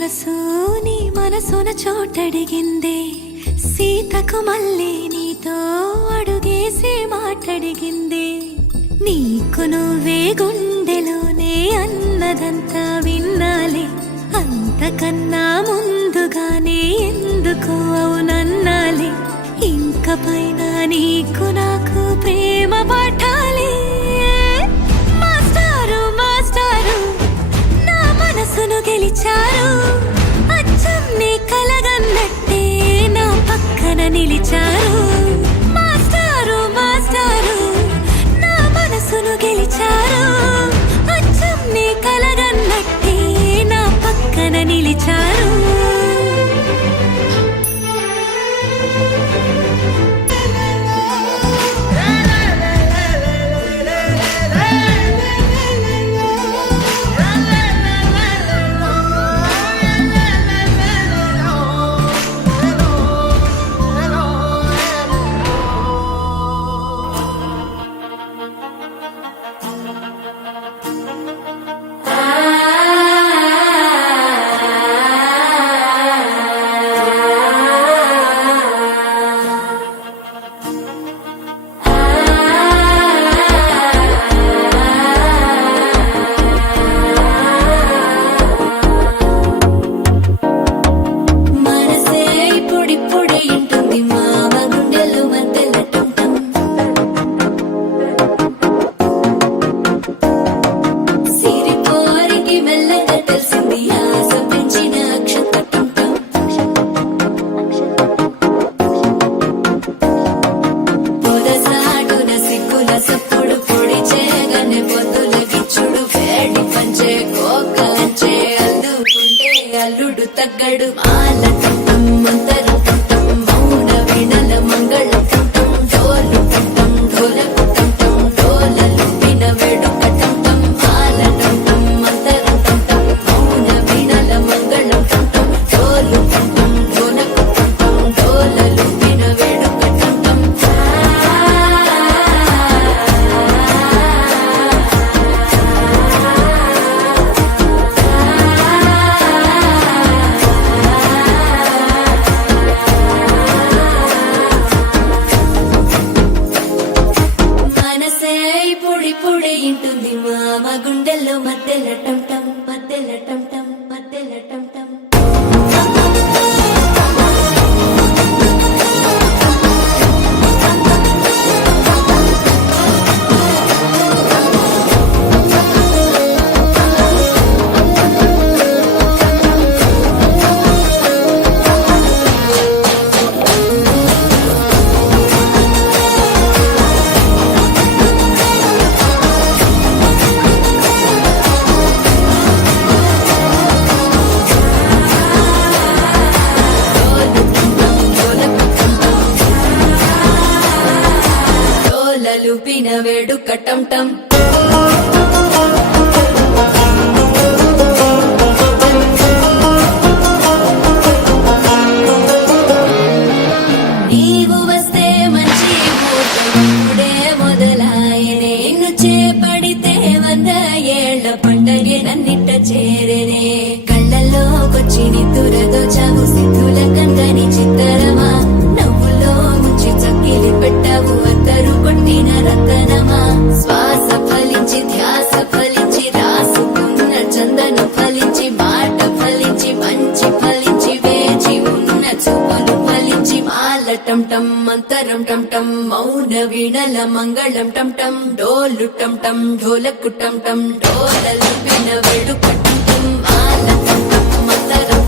మనసు నీ మనసున చోటడిగిందే సీతకు మళ్ళీ నీతో అడుగేసి మాటడిగిందే నీకు నువ్వే గుండెలోనే అన్నదంతా విన్నాలే అంతకన్నా ముందుగానే ఎందుకు అవునన్నాలే ఇంక పైన నీకు నాకు ప్రేమ పాఠాలే మాస్టారు మాస్టారు నా మనసును గెలిచారు అచ్చం నీ కలగన్నట్టే నా పక్కన నిలిచారు మాస్టారు మాస్టారు నా మనసును గెలిచారు అచ్చం నీ కలగన్నట్టే నా పక్కన నిలిచారు అల్లుడు తగ్గడు మాల కంఠం మంతరం కంఠం మౌన వీణల మంగళం కంఠం డోలు కంఠం ఢోలకు కంఠం డోలలు విన వేడుక కంఠం మాల కంఠం మంతరం కంఠం మౌన వీణల మంగళం కంఠం డోలు కంఠం ఢోలకు కంఠం డోలలు విన వేడుక కంఠం పొడి ఇంటుంది మామ గుండెల్లో మధ్యల టంటం మధ్యల టంటం మధ్యల టంటం లూపిన వేడుక టంటం నీవు వస్తే మంచి ఇప్పుడే మొదలాయనే నిన్ను చేపడితే 100 ఏళ్ల పండగే నన్నిట్ట చేరేనే కళ్ళల్లోకొచ్చి నిద్దురతో చావు సిద్ధుల కందని చిత్తరమా నవ్వులో ముంచి చక్కిలి పెట్టావు అద్దరు కొట్టిన రతనమా శ్వాస ఫలించి ధ్యాస ఫలించి రాసుకున్న చందను ఫలించి మాట ఫలించి మంచి ఫలించి వేచి ఉన్న చూపులు ఫలించి మాల టంటం మంతరం టంటం మౌన వీణల మంగళం టంటం డోలు టంటం ఢోలకు టంటం డోలలు విన వేడుక టంటం మాల టంటం మంతరం